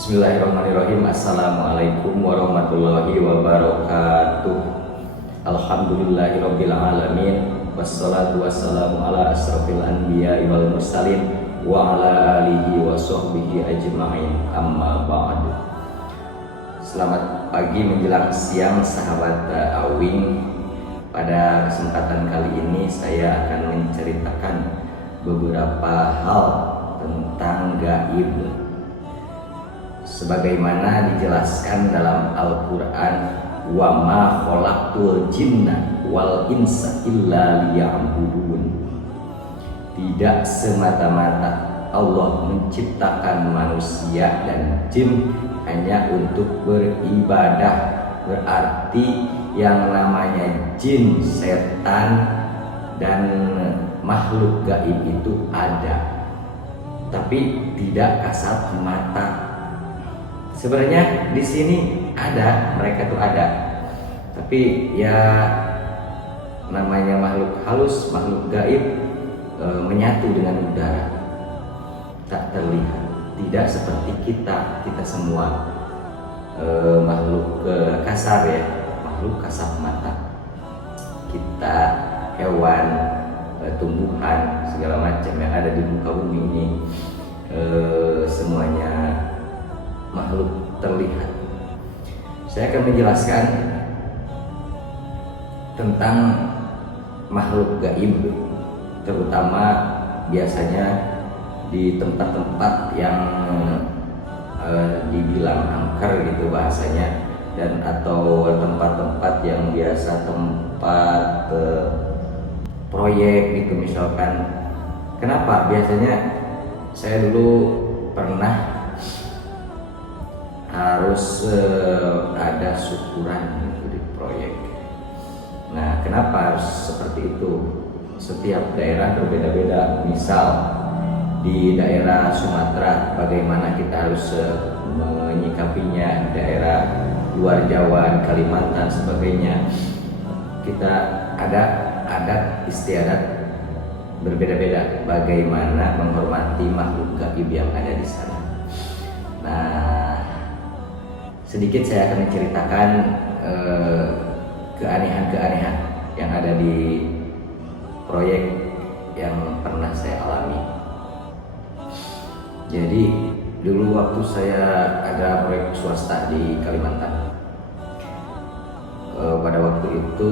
Bismillahirrahmanirrahim. Assalamualaikum warahmatullahi wabarakatuh. Alhamdulillahirabbil alamin. Wassalatu wassalamu ala asrofil anbiya'i wal mursalin wa ala alihi wa sahbihi ajma'in. Amma ba'd. Selamat pagi menjelang siang sahabat Awing. Pada kesempatan kali ini saya akan menceritakan beberapa hal tentang gaib sebagaimana dijelaskan dalam Al-Quran, wa ma khalaqtul jinna wal insa illa liya'budun. Tidak semata-mata Allah menciptakan manusia dan jin hanya untuk beribadah. Berarti yang namanya jin, setan, dan makhluk gaib itu ada, tapi tidak kasat mata. Sebenarnya di sini ada, mereka tuh ada, tapi ya namanya makhluk halus, makhluk gaib, menyatu dengan udara, tak terlihat, tidak seperti kita semua makhluk kasar ya, makhluk kasat mata. Kita hewan, tumbuhan, segala macam yang ada di muka bumi ini, semuanya makhluk terlihat. Saya akan menjelaskan tentang makhluk gaib, terutama biasanya di tempat-tempat yang dibilang angker gitu bahasanya, dan atau tempat-tempat yang biasa tempat proyek gitu misalkan. Kenapa? Biasanya saya dulu pernah harus ada syukuran gitu di proyek. Nah, kenapa harus seperti itu? Setiap daerah berbeda-beda. Misal di daerah Sumatera, bagaimana kita harus menyikapinya, daerah luar Jawa, Kalimantan, sebagainya. Kita ada adat istiadat berbeda-beda bagaimana menghormati makhluk gaib yang ada di sana. Nah, sedikit saya akan menceritakan keanehan-keanehan yang ada di proyek yang pernah saya alami. Jadi dulu waktu saya ada proyek swasta di Kalimantan, pada waktu itu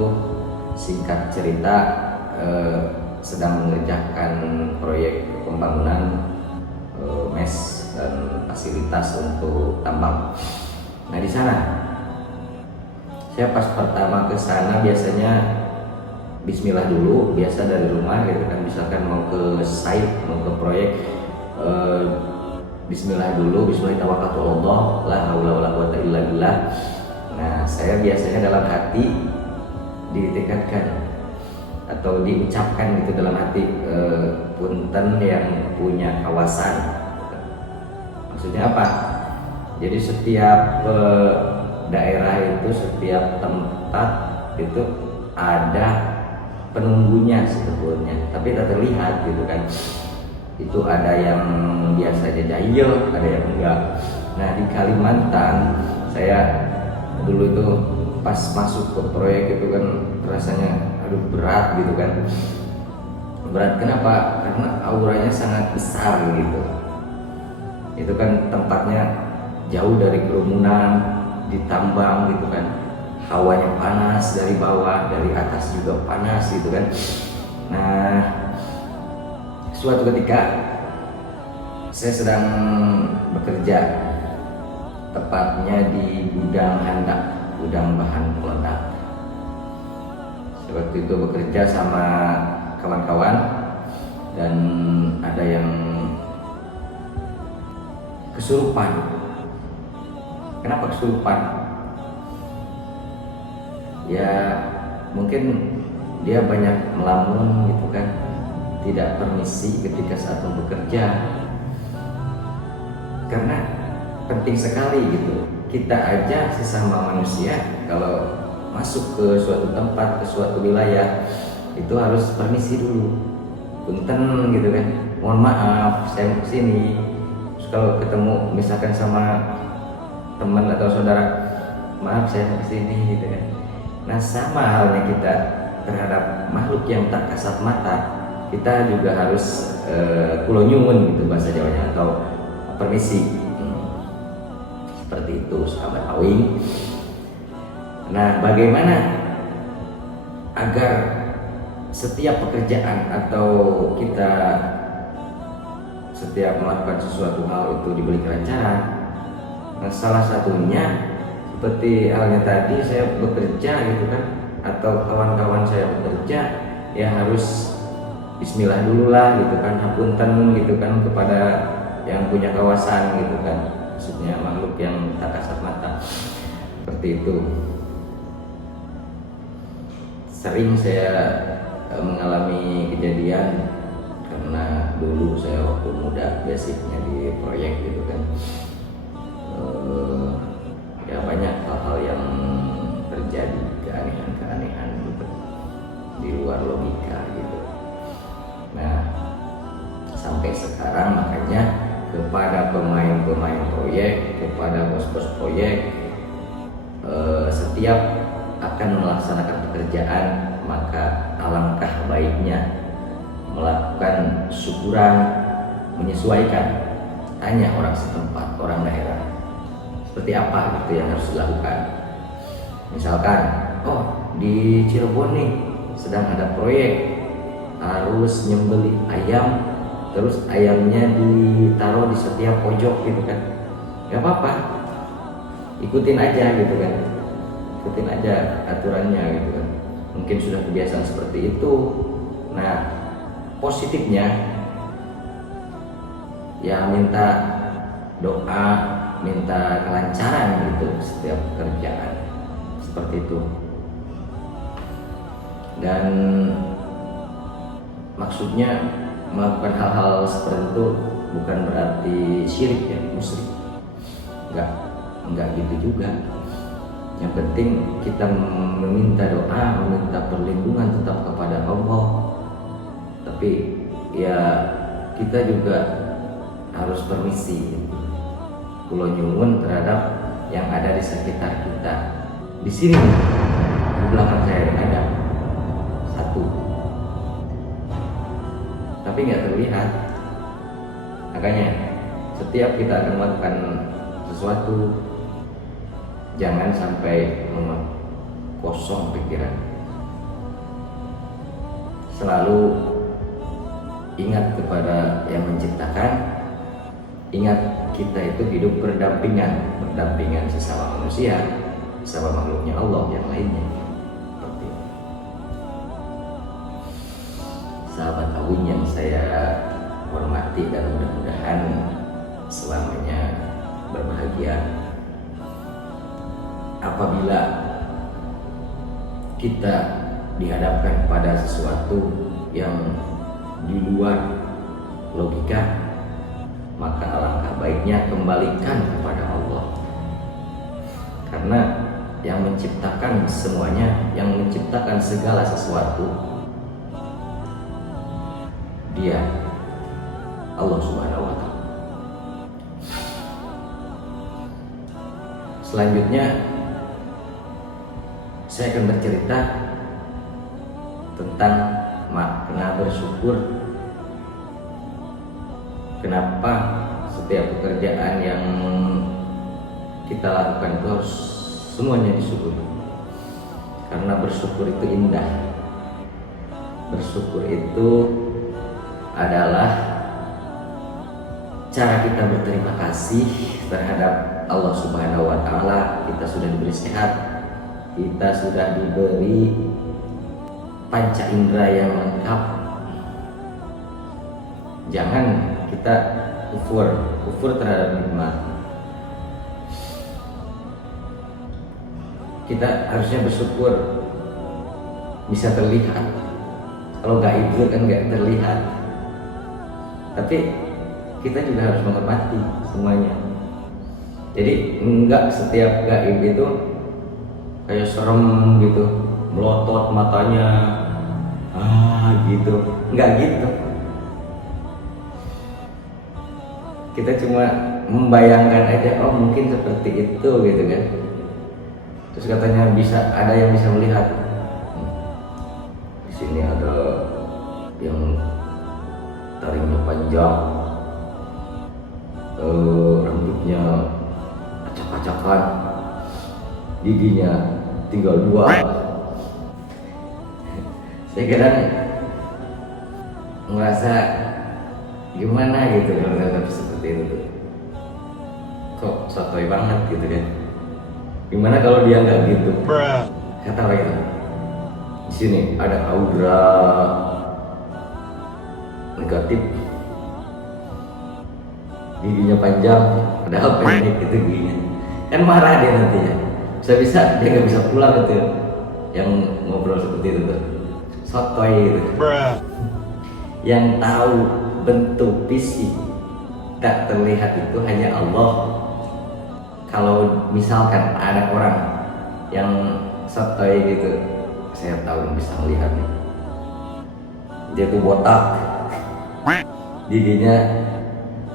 singkat cerita sedang mengerjakan proyek pembangunan mes dan fasilitas untuk tambang. Nah, di sana saya pas pertama ke sana biasanya bismillah dulu, biasa dari rumah gitu kan, misalkan mau ke site, mau ke proyek, bismillah dulu, bismillahirrahmanirrahim, la haula wala quwata illa billah. Nah, saya biasanya dalam hati ditekadkan atau diucapkan gitu dalam hati, punten yang punya kawasan. Maksudnya apa? Jadi setiap daerah itu, setiap tempat itu ada penunggunya sebetulnya, tapi tak terlihat gitu kan. Itu ada yang biasanya jahil, ada yang enggak. Nah, di Kalimantan saya dulu itu pas masuk ke proyek itu kan rasanya aduh berat gitu kan. Berat kenapa? Karena auranya sangat besar gitu. Itu kan tempatnya jauh dari kerumunan, ditambang gitu kan, hawanya panas dari bawah, dari atas juga panas gitu kan. Nah, suatu ketika saya sedang bekerja, tepatnya di gudang handak, gudang bahan peledak. Waktu itu bekerja sama kawan-kawan dan ada yang kesurupan. Kenapa kesurupan? Ya mungkin dia banyak melamun gitu kan, tidak permisi ketika saat bekerja. Karena penting sekali gitu, kita aja sesama manusia kalau masuk ke suatu tempat, ke suatu wilayah, itu harus permisi dulu, punten gitu kan, mohon maaf saya mau kesini, kalau ketemu misalkan sama teman atau saudara, maaf saya mau kesini gitu kan. Nah sama halnya kita terhadap makhluk yang tak kasat mata, kita juga harus kulo nyuwun gitu bahasa Jawanya, atau permisi. Seperti itu sahabat Awing. Nah bagaimana agar setiap pekerjaan atau kita setiap melakukan sesuatu hal itu diberi kelancaran? Nah, salah satunya seperti halnya tadi saya bekerja gitu kan, atau kawan-kawan saya bekerja, ya harus bismillah dulu lah gitu kan, hapunten gitu kan kepada yang punya kawasan gitu kan, maksudnya makhluk yang tak kasat mata. Seperti itu. Sering saya mengalami kejadian karena dulu saya waktu muda basicnya di proyek gitu kan, ya banyak hal-hal yang terjadi, keanehan-keanehan gitu di luar logika gitu. Nah sampai sekarang makanya kepada pemain-pemain proyek, kepada bos-bos proyek, setiap akan melaksanakan pekerjaan maka alangkah baiknya melakukan syukuran, menyesuaikan, tanya orang setempat, orang daerah seperti apa gitu yang harus dilakukan. Misalkan, oh di Cirebon nih sedang ada proyek harus nyembeli ayam, terus ayamnya ditaruh di setiap pojok gitu kan, gak apa-apa, ikutin aja gitu kan, ikutin aja aturannya gitu kan. Mungkin sudah kebiasaan seperti itu. Nah positifnya ya minta doa, minta kelancaran gitu setiap pekerjaan seperti itu. Dan maksudnya melakukan hal-hal seperti itu bukan berarti syirik ya, musyrik, enggak gitu juga. Yang penting kita meminta doa, meminta perlindungan tetap kepada Allah. Tapi ya kita juga harus permisi, kulo nyuwun terhadap yang ada di sekitar kita. Di sini di belakang saya ada satu, tapi nggak terlihat. Makanya setiap kita akan melakukan sesuatu, jangan sampai kosong pikiran. Selalu ingat kepada yang menciptakan, ingat kita itu hidup berdampingan sesama manusia, sesama makhluknya Allah yang lainnya. Seperti itu. Sahabat Awing yang saya hormati dan mudah-mudahan selamanya berbahagia. Apabila kita dihadapkan pada sesuatu yang di luar logika, maka alangkah baiknya kembalikan kepada Allah. Karena yang menciptakan semuanya, yang menciptakan segala sesuatu, Dia, Allah Subhanahu wa Ta'ala. Selanjutnya saya akan bercerita tentang makna bersyukur. Kenapa setiap pekerjaan yang kita lakukan itu harus semuanya disyukuri? Karena bersyukur itu indah. Bersyukur itu adalah cara kita berterima kasih terhadap Allah Subhanahu wa Ta'ala. Kita sudah diberi sehat, kita sudah diberi panca indera yang lengkap. Jangan kita kufur terhadap nikmat. Kita harusnya bersyukur bisa terlihat. Kalau gaib itu kan nggak terlihat, tapi kita juga harus menghormati semuanya. Jadi enggak setiap gaib itu kayak serem gitu, melotot matanya, gitu, enggak gitu. kita cuma membayangkan aja, oh mungkin seperti itu gitu kan. Terus katanya bisa ada yang bisa melihat. Di sini ada yang taringnya panjang, rambutnya acak-acakan, giginya tinggal 2. Saya kadang merasa gimana gitu kalau terhadap seperti itu tuh. Kok sotoy banget gitu kan. Gimana kalau dia nggak gitu? Kata apa itu? Di sini ada aura negatif, giginya panjang, ada apa ini gitu giginya. Kan marah dia nantinya. Bisa-bisa dia nggak bisa pulang gitu. Yang ngobrol seperti itu tuh. Sotoy gitu. Yang tahu bentuk fisik tak terlihat itu hanya Allah. Kalau misalkan ada orang yang sotoy gitu, saya tahu bisa melihat nih. Dia tuh botak, giginya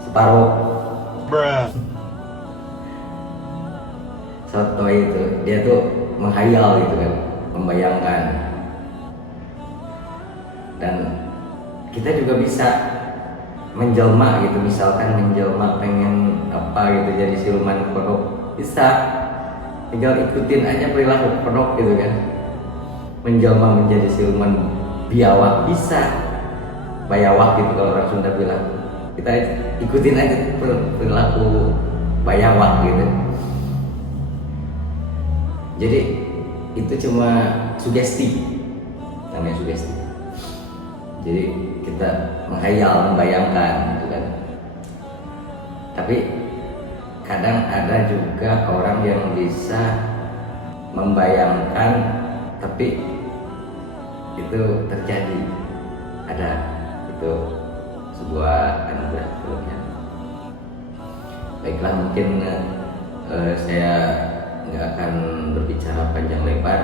separuh. Sotoy itu dia tuh menghayal gitu kan, membayangkan. Dan kita juga bisa menjelma gitu, misalkan menjelma pengen apa gitu jadi siluman kodok, bisa, tinggal ikutin aja perilaku kodok gitu kan. Menjelma menjadi siluman biawak bisa, bayawak gitu kalau orang Sunda bilang, kita ikutin aja perilaku bayawak gitu. Jadi itu cuma sugesti, namanya sugesti. Jadi kita menghayal, membayangkan gitu kan. Tapi kadang ada juga orang yang bisa membayangkan tapi itu terjadi. Ada, itu sebuah anugerah filmnya. Baiklah, mungkin saya nggak akan berbicara panjang lebar.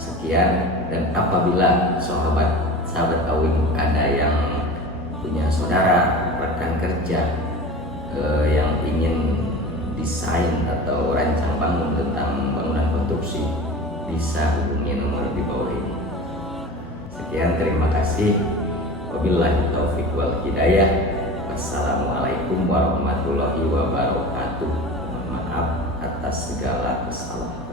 Sekian, dan apabila sahabat Awing ada yang punya saudara rekan kerja yang ingin desain atau rancang bangun tentang bangunan konstruksi, bisa hubungi nomor di bawah ini. Sekian, terima kasih. Wabillahi taufiq wal hidayah. Wassalamualaikum warahmatullahi wabarakatuh. Maaf atas segala kesalahan.